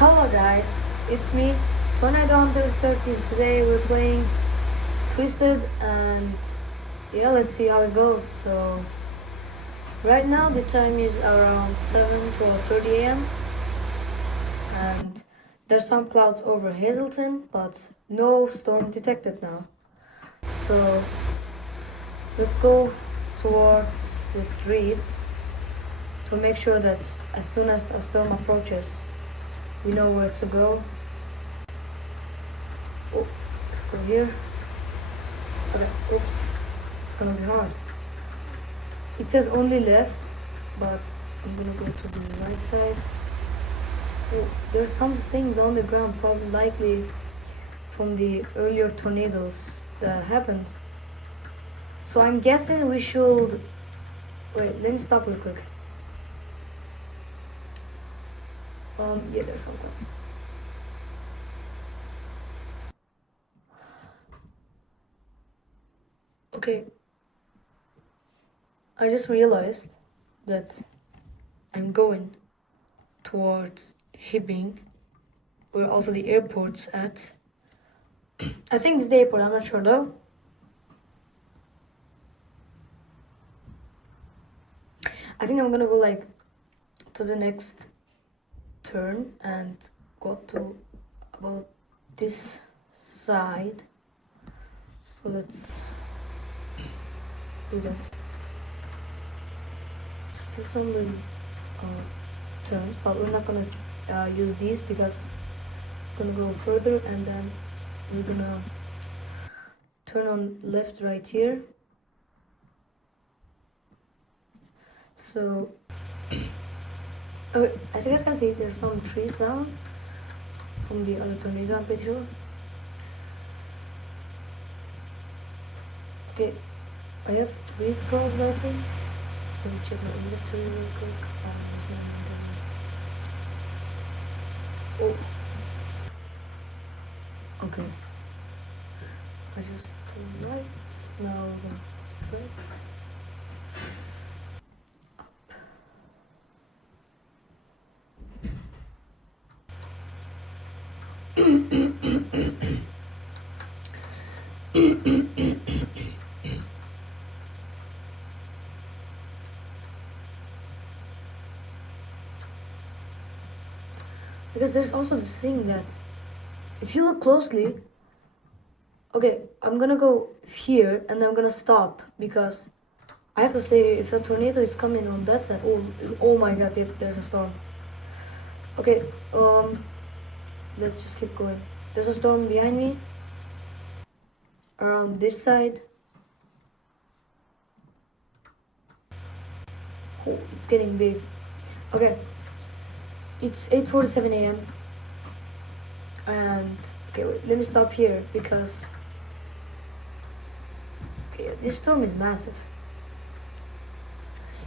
Hello guys, it's me, Tornado Hunter 13. Today we're playing Twisted and yeah, let's see how it goes. So right now the time is around 7:30 a.m. and there's some clouds over Hazleton, but no storm detected now. So let's go towards the streets to make sure that as soon as a storm approaches, we know where to go. Oh, let's go here. Okay, oops, it's gonna be hard. It says only left, but I'm gonna go to the right side. Oh, there's some things on the ground, probably likely from the earlier tornadoes that happened. So I'm guessing we should... Wait, let me stop real quick. Yeah, there's some clouds. Okay, I just realized that I'm going towards Hibbing, where also the airport's at. I think it's the airport, I'm not sure though. I think I'm gonna go like to the next turn and go to about this side. So let's do that. Still some little turns, but we're not gonna use these because we're gonna go further and then we're gonna turn on left right here. So okay, as you guys can see, there's some trees down from the other tornado, I'm pretty sure. Okay, I have 3 probes, I think. Let me check my inventory real quick. Where's my inventory? Oh. Okay. I just do right. Now we're going straight. Because there's also this thing that if you look closely, okay, I'm gonna go here and I'm gonna stop because I have to stay here. If a tornado is coming on that side, oh my god, there's a storm. Okay, let's just keep going. There's a storm behind me. Around this side. Oh, it's getting big. Okay, it's 8:47 a.m. And okay, wait, let me stop here because okay, this storm is massive.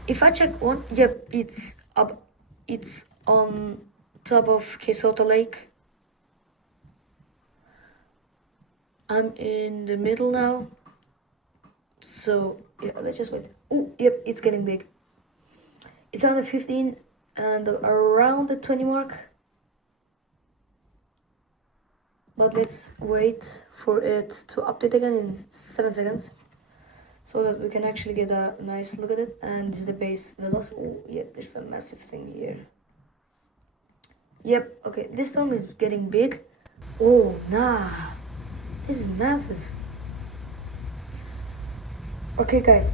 If I check one, yep, it's up. It's on top of Kesota Lake. I'm in the middle now. So yeah, let's just wait. Oh, yep, it's getting big. It's on the 15 and around the 20 mark. But let's wait for it to update again in 7 seconds so that we can actually get a nice look at it. And this is the base velocity. Oh, yep, there's a massive thing here. Yep, okay, this storm is getting big. Oh, nah, this is massive. Okay, guys,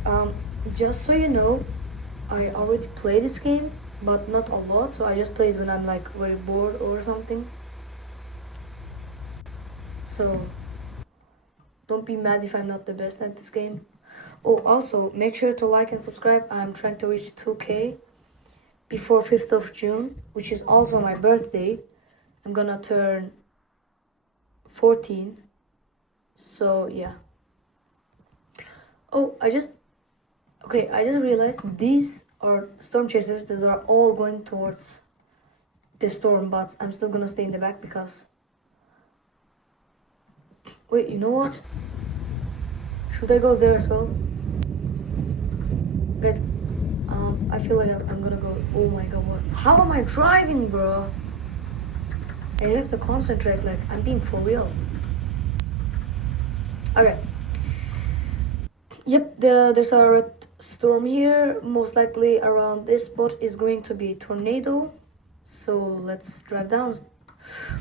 just so you know, I already played this game, but not a lot, so I just play it when I'm like very bored or something. So don't be mad if I'm not the best at this game. Oh, also make sure to like and subscribe. I'm trying to reach 2K before 5th of June, which is also my birthday. I'm gonna turn 14. So yeah. Oh, I just realized these are storm chasers that are all going towards the storm, but I'm still gonna stay in the back because wait, you know what? Should I go there as well? Guys, I feel like I'm gonna go. Oh my god, what? How am I driving, bro? I have to concentrate, like, I'm being for real. Okay. Yep, there's a red storm here. Most likely around this spot is going to be tornado. So let's drive down.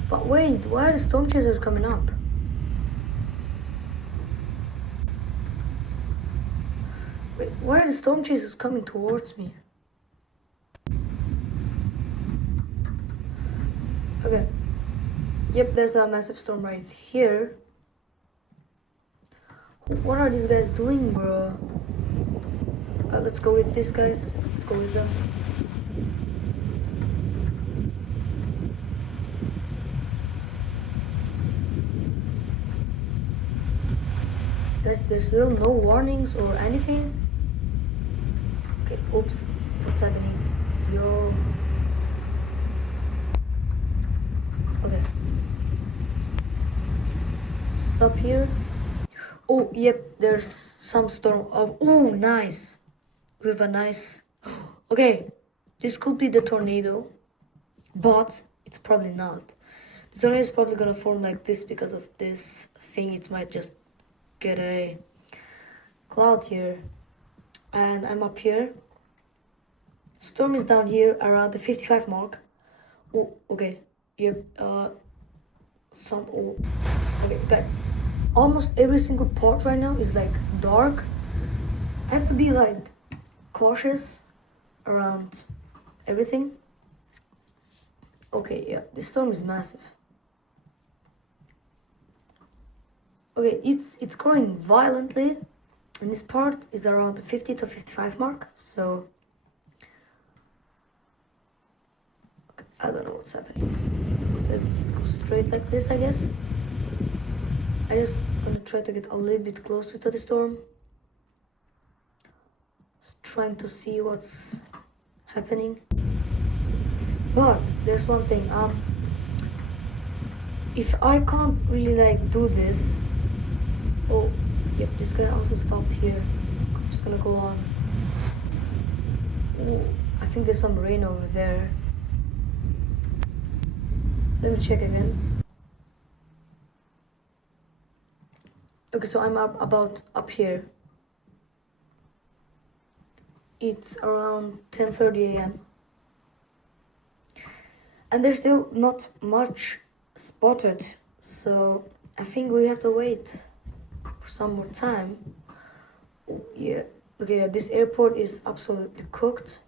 But wait, why are the storm chasers coming up? Wait, why are the storm chasers coming towards me? Okay. Yep, there's a massive storm right here. What are these guys doing, bro? Let's go with these guys. Let's go with them. Guys, there's still no warnings or anything. Okay, oops. What's happening? Yo. Okay. Stop here. Oh, yep, there's some storm. Oh, nice. We have a nice... Okay, this could be the tornado, but it's probably not. The tornado is probably gonna form like this because of this thing. It might just get a cloud here. And I'm up here. Storm is down here around the 55 mark. Oh, okay. Yep, okay, guys. Almost every single part right now is like dark. I have to be like cautious around everything. Okay, yeah, this storm is massive. Okay, it's growing violently, and this part is around the 50 to 55 mark. So I don't know what's happening. Let's go straight like this, I guess. I just gonna try to get a little bit closer to the storm. Just trying to see what's happening. But there's one thing, if I can't really like do this. Oh, yep, this guy also stopped here. I'm just gonna go on. Oh, I think there's some rain over there. Let me check again. Okay, so I'm about up here. It's around 10:30 a.m. and there's still not much spotted, so I think we have to wait for some more time. Oh, yeah, okay, this airport is absolutely cooked.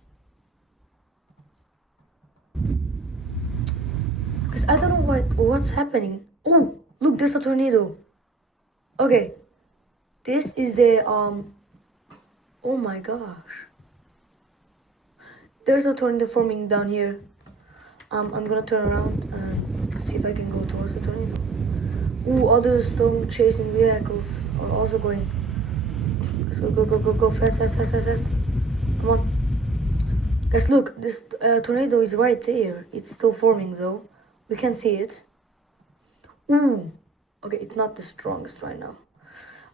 Because I don't know what's happening. Oh, look, there's a tornado. Okay, this is the oh my gosh, there's a tornado forming down here. I'm gonna turn around and see if I can go towards the tornado. Ooh, other storm chasing vehicles are also going. Let's go fast. Come on, guys, look, this tornado is right there. It's still forming though, we can see it. Ooh, okay, it's not the strongest right now.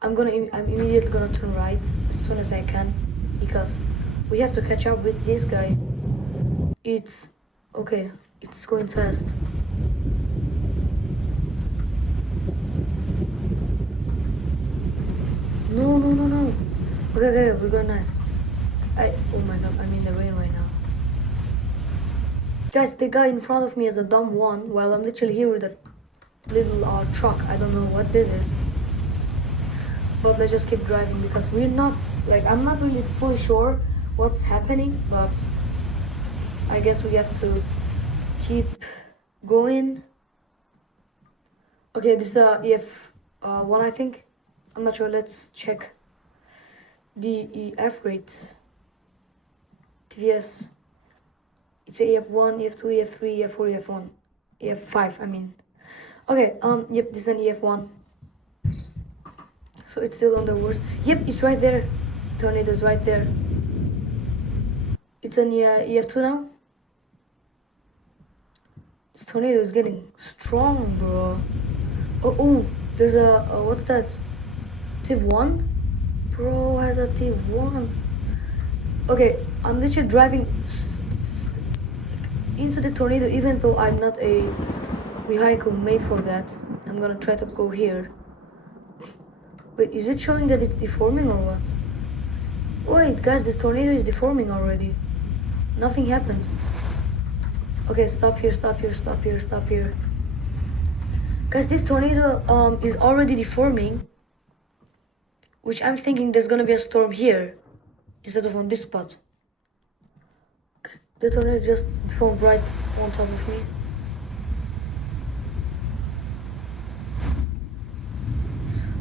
I'm immediately gonna turn right as soon as I can, because we have to catch up with this guy. It's okay, it's going fast. No. Okay, we're going nice. Oh my god, I'm in the rain right now. Guys, the guy in front of me is a dumb one, while I'm literally here with a little truck. I don't know what this is, but let's just keep driving, because we're not, like, I'm not really fully sure what's happening, but I guess we have to keep going. Okay, this is EF1, I think. I'm not sure. Let's check the EF rate. TVS. It's a EF1, EF2, EF3, EF4, EF1, EF5. I mean. Okay. Yep. This is an EF1. So it's still on the worst. Yep. It's right there. Tornado's right there. It's an EF2 now. This tornado is getting strong, bro. Oh, there's a what's that? TIV1? Bro has a TIV1. Okay, I'm literally driving into the tornado, even though I'm not a vehicle made for that. I'm gonna try to go here. Wait, is it showing that it's deforming or what? Wait, guys, this tornado is deforming already. Nothing happened. Okay, stop here, stop here, stop here, stop here. Guys, this tornado is already deforming, which I'm thinking there's gonna be a storm here instead of on this spot. Cause the tornado just deformed right on top of me.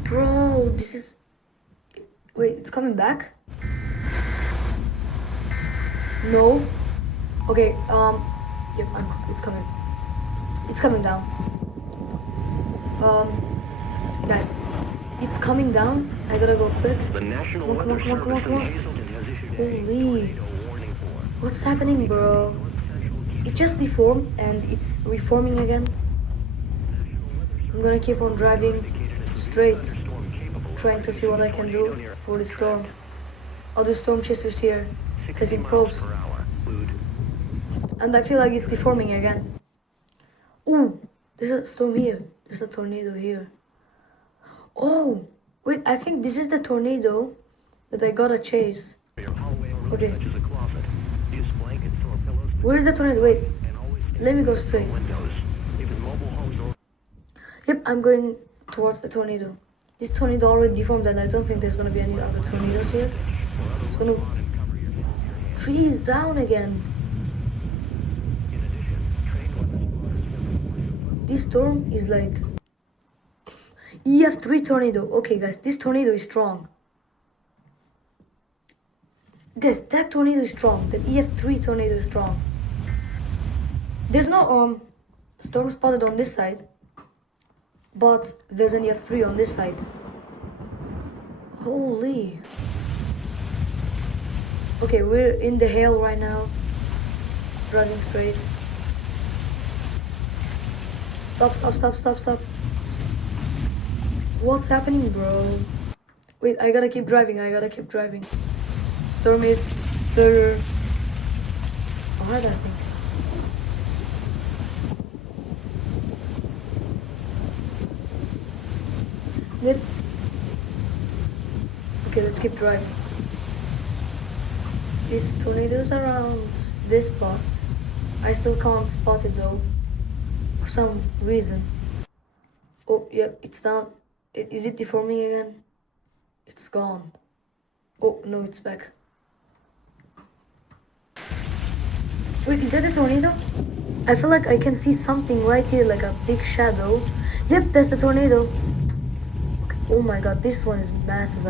Bro, this is... Wait, it's coming back? No. Okay, yep, it's coming. It's coming down. Guys, it's coming down. I gotta go quick. Come on. Holy. What's happening, bro? It just deformed and it's reforming again. I'm gonna keep on driving straight, trying to see what I can do for the storm. Other storm chasers here, placing probes. And I feel like it's deforming again. Ooh, there's a storm here. There's a tornado here. Oh, wait, I think this is the tornado that I gotta chase. Okay. Where is the tornado? Wait, let me go straight. Yep, I'm going towards the tornado. This tornado already deformed and I don't think there's gonna be any other tornadoes here. It's gonna... Tree is down again. This storm is like EF3 tornado. Okay, guys, this tornado is strong. Guys, that tornado is strong. That EF3 tornado is strong. There's no storm spotted on this side, but there's an EF3 on this side. Holy. Okay, we're in the hail right now. Driving straight. Stop. What's happening, bro? Wait, I gotta keep driving. Storm is further ahead, I think. Let's keep driving. This tornado's around this spot. I still can't spot it though, for some reason. Oh, yeah, it's down. Is it deforming again? It's gone. Oh, no, it's back. Wait, is that a tornado? I feel like I can see something right here, like a big shadow. Yep, that's the tornado. Okay. Oh my god, this one is massive,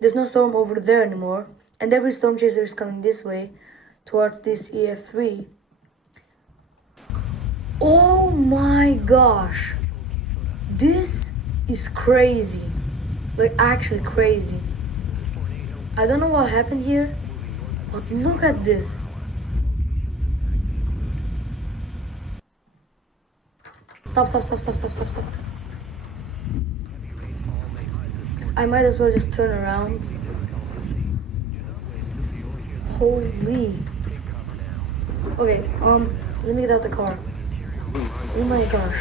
There's no storm over there anymore. And every storm chaser is coming this way, towards this EF3. Oh my gosh. This is crazy. Like, actually crazy. I don't know what happened here, but look at this. Stop. I might as well just turn around. Holy. Okay, let me get out the car. Oh my gosh.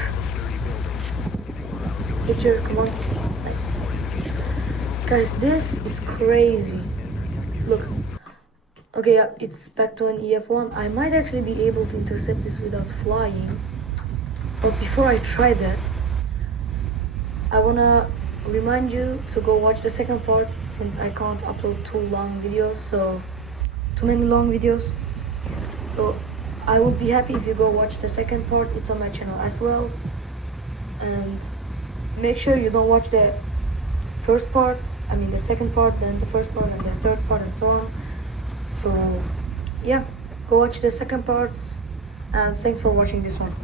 Picture, come on. Nice. Guys, this is crazy. Look. Okay, yeah, it's back to an EF1. I might actually be able to intercept this without flying. But before I try that, I wanna remind you to go watch the second part, since I can't upload too many long videos. So I would be happy if you go watch the second part. It's on my channel as well. And make sure you don't watch the second part, then the first part, and the third part, and so on. So yeah, go watch the second parts, and thanks for watching this one.